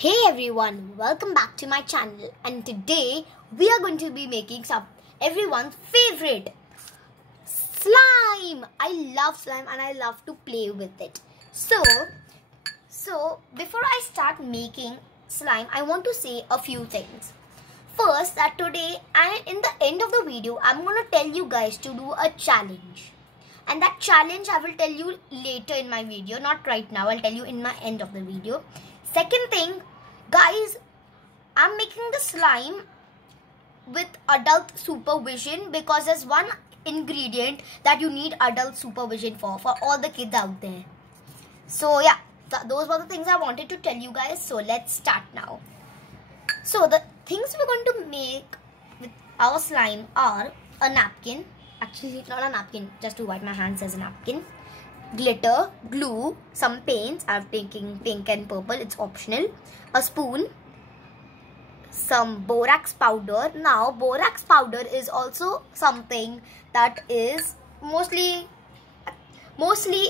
Hey everyone, welcome back to my channel, and today we are going to be making some everyone's favorite slime. I love slime and I love to play with it. So before I start making slime, I want to say a few things. First, that today and in the end of the video, I'm going to tell you guys to do a challenge. And that challenge I will tell you later in my video, not right now. I'll tell you in my end of the video. Second thing, guys, I'm making the slime with adult supervision because there's one ingredient that you need adult supervision for all the kids out there. So yeah, those were the things I wanted to tell you guys. So let's start now. So the things we're going to make with our slime are a napkin. Actually, not a napkin, just to wipe my hands as a napkin. Glitter, glue, some paints. I'm taking pink and purple, it's optional. A spoon, some borax powder. Now, borax powder is also something that is mostly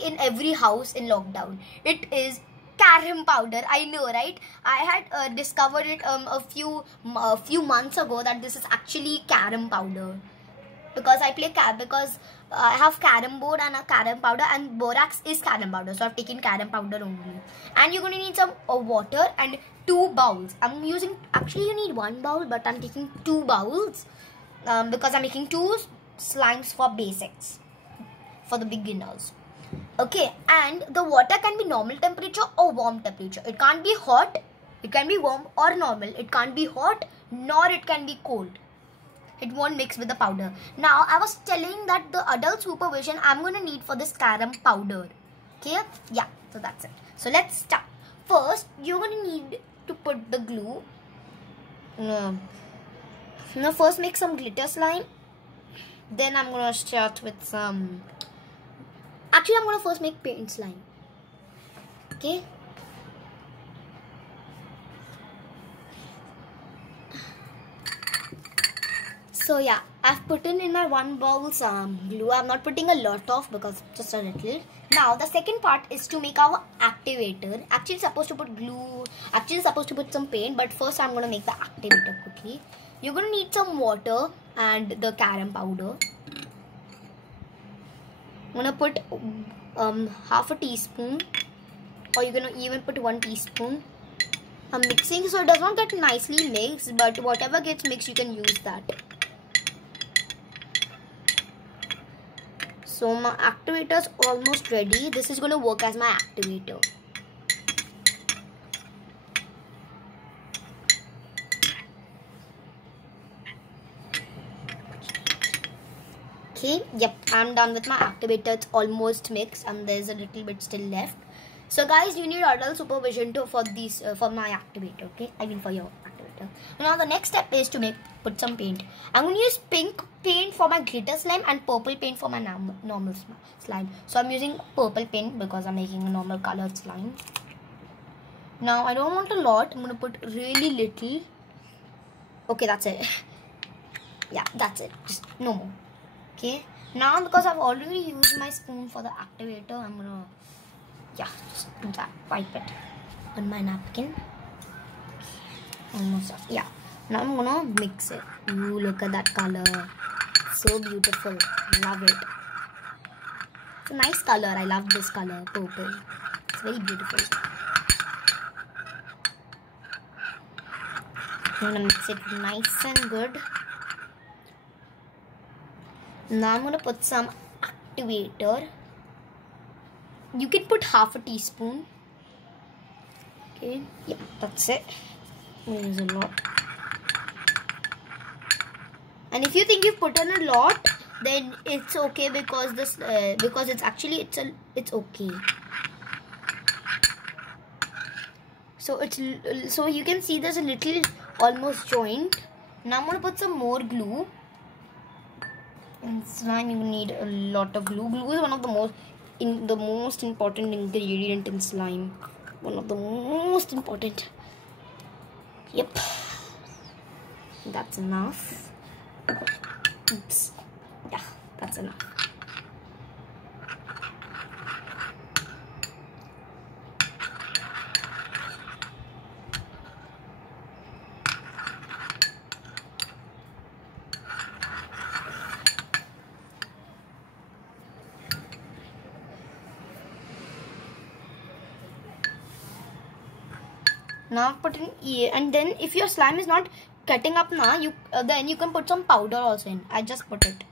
in every house in lockdown. It is carom powder. I know, right? I had discovered it a few months ago that this is actually carom powder. Because I have carom board and a carom powder, and borax is carom powder, so I've taken carom powder only. And you're going to need some water and 2 bowls. Actually you need 1 bowl, but I'm taking 2 bowls because I'm making 2 slimes for basics, for the beginners. Okay, and the water can be normal temperature or warm temperature. It can't be hot, it can be warm or normal. It can't be hot nor it can be cold. It won't mix with the powder. Now, I was telling that the adult supervision I'm going to need for this carom powder. Okay? Yeah, so that's it. So, let's start. First, you're going to need to put the glue. Now, first make some glitter slime. Then I'm going to start with some... Actually, I'm going to first make paint slime. Okay? So yeah, I've put in my 1 bowl some glue. I'm not putting a lot of because just a little. Now the second part is to make our activator. Actually supposed to put glue. Actually supposed to put some paint, but first I'm gonna make the activator quickly. You're gonna need some water and the carom powder. I'm gonna put half a teaspoon, or you're gonna even put 1 teaspoon. I'm mixing so it does not get nicely mixed, but whatever gets mixed you can use that. So my activator is almost ready. This is going to work as my activator. Okay, yep, I'm done with my activator. It's almost mixed and there's a little bit still left. So guys, you need adult supervision for my activator, okay? I mean for your activator. Now the next step is to put some paint. I'm going to use pink paint for my glitter slime and purple paint for my normal slime. So I'm using purple paint because I'm making a normal colored slime. Now I don't want a lot. I'm going to put really little. Okay, that's it. Yeah, that's it. Just no more. Okay. Now because I've already used my spoon for the activator, I'm going to just do that. Wipe it on my napkin. Almost up. Yeah. Now I'm gonna mix it. Ooh, look at that color. So beautiful. Love it. It's a nice color. I love this color, purple. It's very beautiful. I'm gonna mix it nice and good. Now I'm gonna put some activator. You can put half a teaspoon. Okay. Yep, that's it. There's a lot. And if you think you've put in a lot, then it's okay because it's okay. So you can see there's a little almost joint. Now I'm gonna put some more glue. In slime, you need a lot of glue. Glue is one of the most important ingredient in slime. One of the most important. Yep. That's enough. Oops. Yeah, that's enough. Now put in E, and then if your slime is not cutting up now, then you can put some powder also in. I just put it.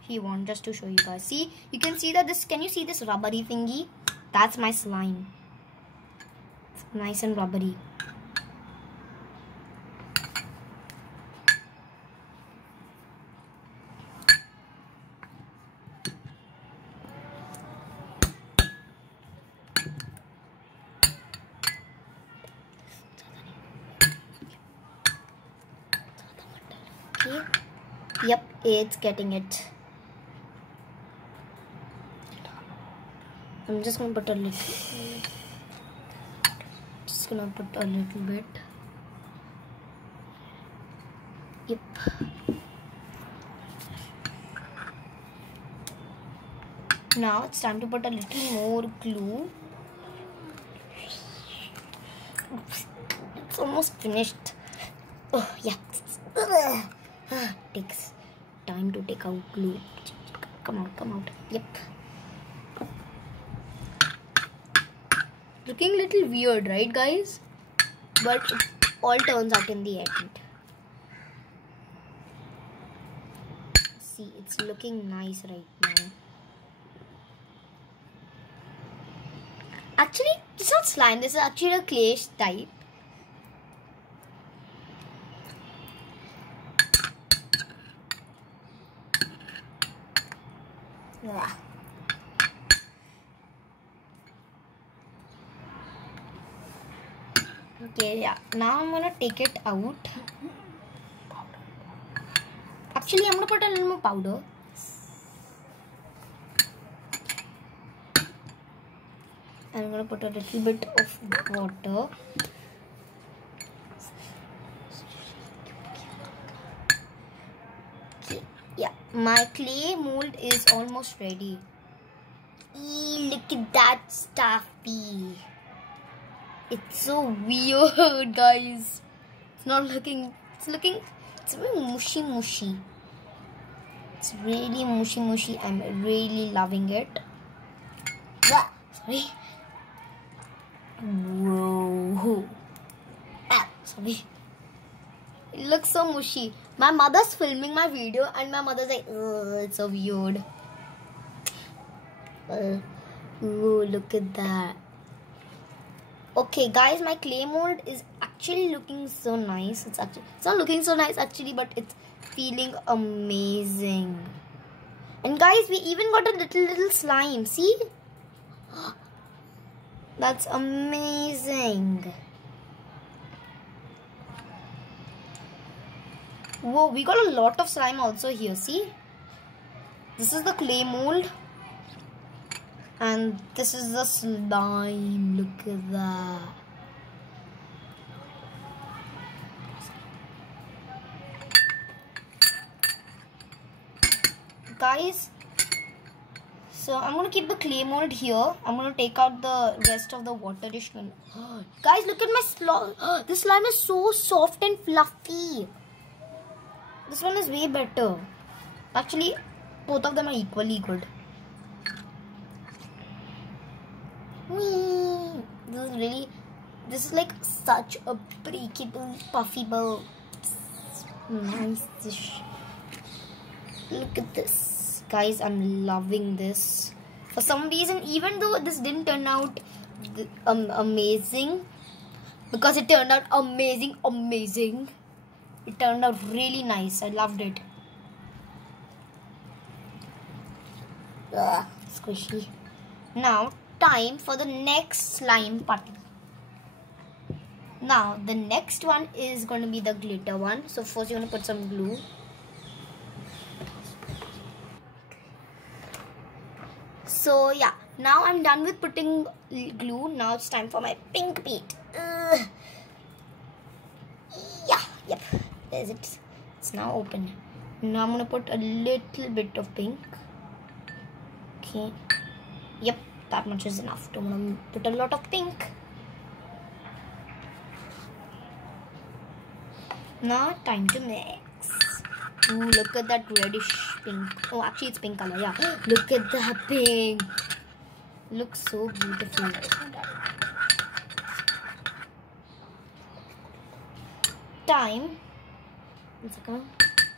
He won't, just to show you guys. See, you can see that this. Can you see this rubbery thingy? That's my slime. It's nice and rubbery. Okay. Yep, it's getting it. I'm just gonna put a little. Just gonna put a little bit. Yep. Now it's time to put a little more glue. It's almost finished. Oh yeah. Takes time to take out glue. Come out. Yep. Looking a little weird, right guys? But it all turns out in the end. See, it's looking nice right now. Actually, it's not slime. This is actually a clay type. Yeah. Okay, yeah. Now I'm gonna take it out. Actually, I'm gonna put a little more powder. I'm gonna put a little bit of water. Okay, yeah. My clay mold is almost ready. Eee, look at that stuffy. It's so weird, guys. It's not looking. It's very mushy. It's really mushy. I'm really loving it. Ah, sorry. Whoa. Ah, sorry. It looks so mushy. My mother's filming my video, and my mother's like, "Oh, it's so weird." Oh, look at that. Okay, guys, my clay mold is actually looking so nice. It's not looking so nice actually, but it's feeling amazing. And guys, we even got a little slime. See? That's amazing. Whoa, we got a lot of slime also here. See? This is the clay mold. And this is the slime. Look at that. Guys, so I'm going to keep the clay mold here. I'm going to take out the rest of the waterish one. Guys, look at my slime. This slime is so soft and fluffy. This one is way better. Actually, both of them are equally good. Whee! This is like such a breakable, puffable, nice dish. Look at this. Guys, I'm loving this. For some reason, even though this didn't turn out amazing, because it turned out amazing. It turned out really nice. I loved it. Squishy. Now, time for the next slime putty. Now, the next one is going to be the glitter one. So, first you're going to put some glue. So, yeah. Now, I'm done with putting glue. Now, it's time for my pink paint. Yep. There's it. It's now open. Now, I'm going to put a little bit of pink. Okay. Yep. That much is enough. I'm going to put a lot of pink. Now time to mix. Ooh, look at that reddish pink. Oh, actually it's pink color. Yeah. Look at that pink. Looks so beautiful. time. One second.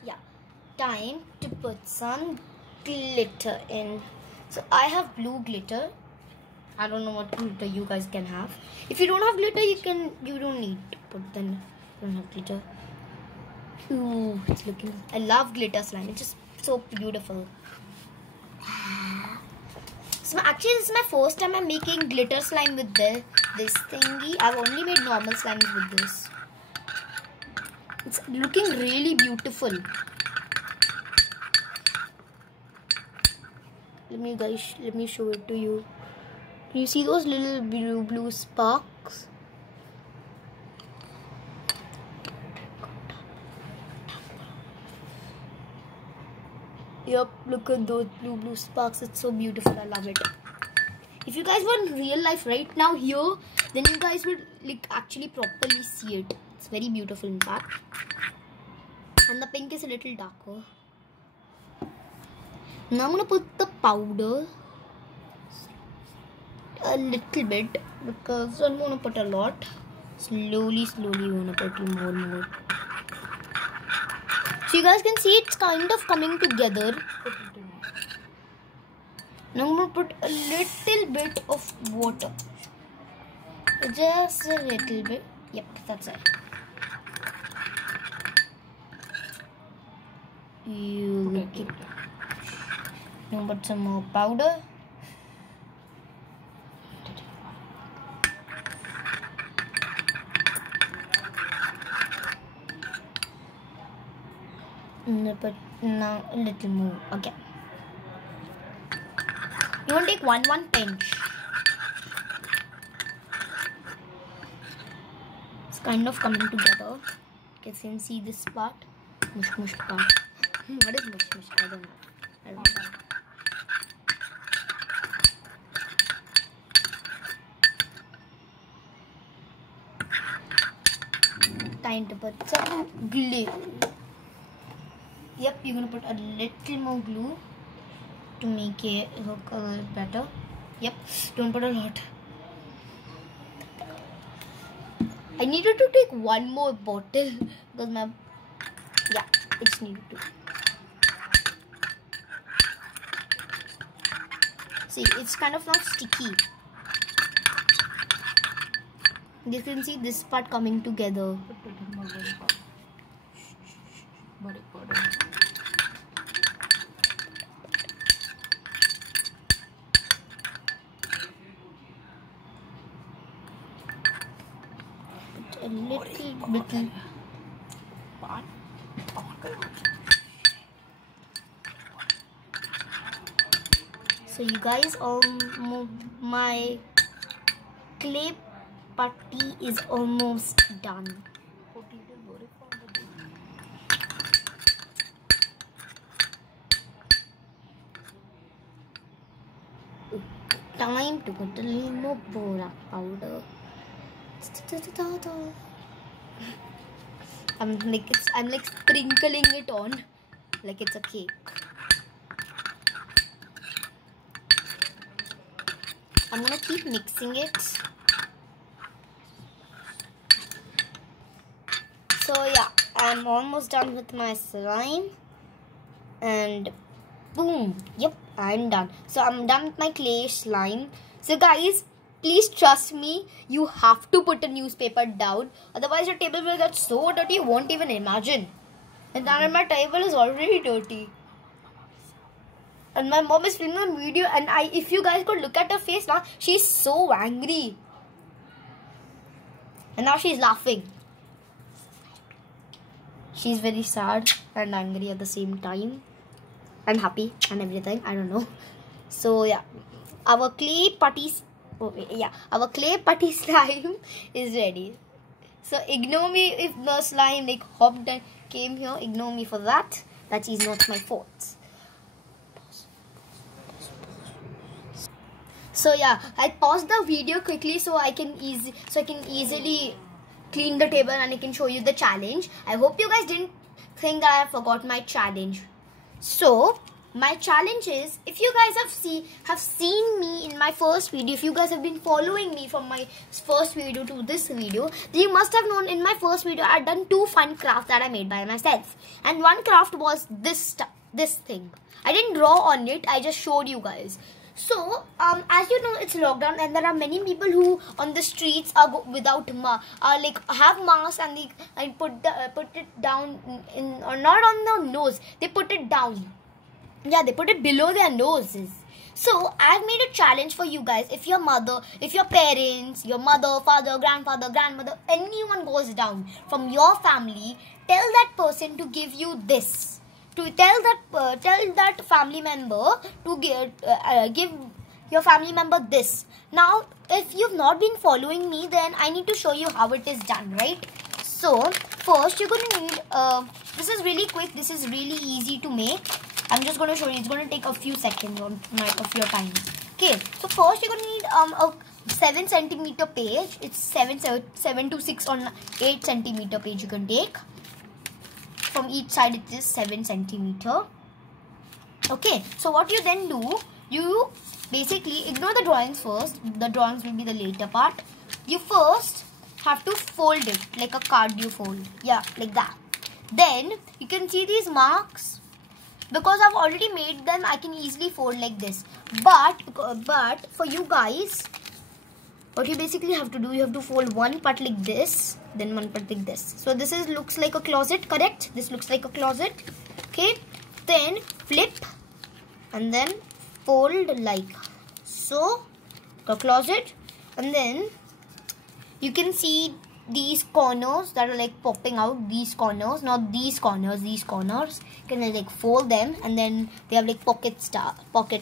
Yeah, time to put some glitter in. So I have blue glitter. I don't know what glitter you guys can have. If you don't have glitter, you don't need to put. Then you don't have glitter. Ooh, it's looking. I love glitter slime. It's just so beautiful. So actually, this is my first time I'm making glitter slime with this thingy. I've only made normal slimes with this. It's looking really beautiful. Let me show it to you. Can you see those little blue sparks? Yep, look at those blue sparks. It's so beautiful. I love it. If you guys want real life right now here, then you guys would like actually properly see it. It's very beautiful in fact. And the pink is a little darker. Now I'm gonna put the powder a little bit because I don't want to put a lot. Slowly you want to put more and more. So you guys can see it's kind of coming together. Now I'm going to put a little bit of water. Just a little bit. Yep, that's it. You look it. Now put some more powder. But now a little more. Okay. You want to take one pinch. It's kind of coming together. You can see this part. Mush part. What is mush? I don't know. Time to put some glue. Yep, you're gonna put a little more glue to make it look a little better. Yep, don't put a lot. I needed to take one more bottle because it's needed to. See, it's kind of not sticky. You can see this part coming together. A little bit. So you guys, my clay putty is almost done. Time to put a little more borax powder. I'm like sprinkling it on like it's a cake. I'm gonna keep mixing it. So yeah, I'm almost done with my slime. And boom, yep, I'm done. So I'm done with my clay slime. So guys, please trust me, you have to put a newspaper down. Otherwise your table will get so dirty you won't even imagine. And then my table is already dirty. And my mom is filming a video, and if you guys could look at her face now, she's so angry. And now she's laughing. She's very sad and angry at the same time. I'm happy and everything. I don't know. So yeah, our clay putty slime is ready. So ignore me if the slime like hopped and came here. Ignore me for that. That is not my fault. So yeah, I paused the video quickly so I can easily clean the table and I can show you the challenge. I hope you guys didn't think that I forgot my challenge. So my challenge is, if you guys have seen me in my first video, if you guys have been following me from my first video to this video, then you must have known in my first video I had done 2 fun crafts that I made by myself. And one craft was this thing. I didn't draw on it, I just showed you guys. So, as you know, it's lockdown and there are many people who on the streets are without have masks and they put it down or not on the nose. They put it down. Yeah, they put it below their noses. So, I've made a challenge for you guys. If your mother, if your parents, your mother, father, grandfather, grandmother, anyone goes down from your family, tell that person to give you this. To tell that family member to give your family member this. Now, if you've not been following me, then I need to show you how it is done, right? So, first you're going to need, this is really quick, this is really easy to make. I'm just going to show you, it's going to take a few seconds of your time. Okay, so first you're going to need a 7 centimeter page. It's 7 to 6 on 8 centimeter page you can take. From each side it is 7 centimeter. Okay, so what you then do, you basically ignore the drawings first. The drawings will be the later part. You first have to fold it like a card you fold. Yeah, like that. Then you can see these marks. Because I've already made them, I can easily fold like this. But for you guys, what you basically have to do, you have to fold one part like this, then one part like this. So this looks like a closet, correct? This looks like a closet. Okay, then flip and then fold like so, the closet, and then you can see these corners that are like popping out, these corners, not these corners, these corners. You can like fold them and then they have like pocket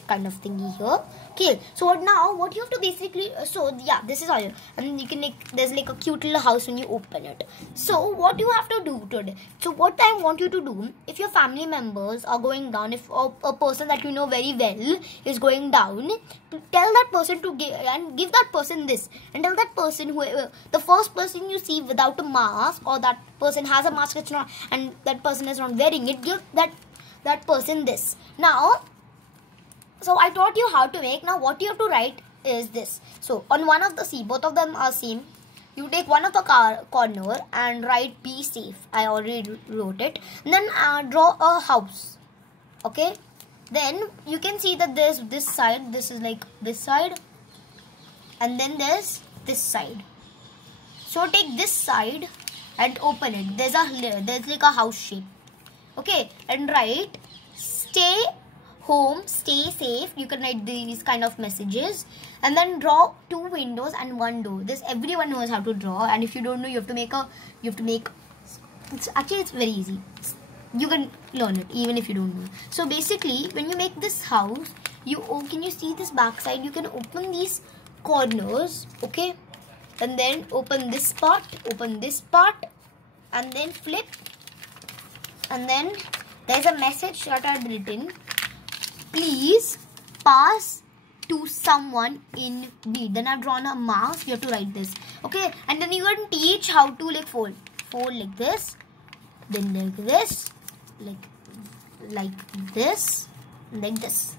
kind of thingy here. Okay, so what you have to basically, so yeah, this is all, and you can like, there's like a cute little house when you open it. So what you have to do today, so what I want you to do, if your family members are going down, if a person that you know very well is going down, tell that person to give that person this, and tell that person, whoever the first person you see without a mask, or that person has a mask, it's not, and that person is not wearing it, give that person this. Now, so I taught you how to make. Now what you have to write is this. So on one of the both of them are same. You take one of the corner and write be safe. I already wrote it. And then draw a house. Okay. Then you can see that there's this side. This is like this side. And then there's this side. So take this side and open it. There's like a house shape. Okay. And write stay home, stay safe. You can write these kind of messages, and then draw 2 windows and 1 door. This everyone knows how to draw, and if you don't know, you have to make it's very easy. You can learn it even if you don't know. So basically, when you make this house, can you see this back side? You can open these corners, okay, and then open this part, and then flip, and then there's a message that I've written. Please pass to someone in need. Then I've drawn a mask. You have to write this. Okay. And then you can teach how to like fold. Fold like this. Then like this. Like this. Like this.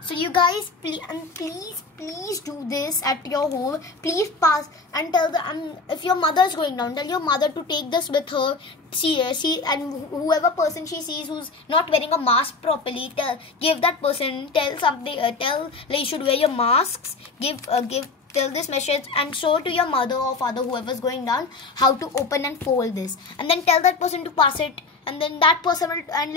So you guys, please do this at your home. Please pass and tell them, if your mother is going down, tell your mother to take this with her. She and whoever person she sees who's not wearing a mask properly, give that person, tell something, tell like you should wear your masks. Tell this message and show to your mother or father, whoever's going down, how to open and fold this, and then tell that person to pass it, and then that person will and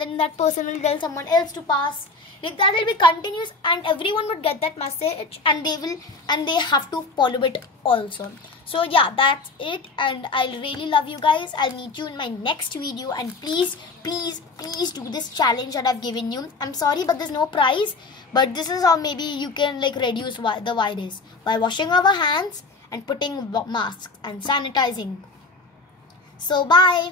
then that person will tell someone else to pass. Like that will be continuous, and everyone would get that message, and they have to follow it also. So yeah, that's it, and I really love you guys. I'll meet you in my next video, and please do this challenge that I've given you. I'm sorry, but there's no prize, but this is how maybe you can like reduce the virus by washing our hands and putting masks and sanitizing. So bye.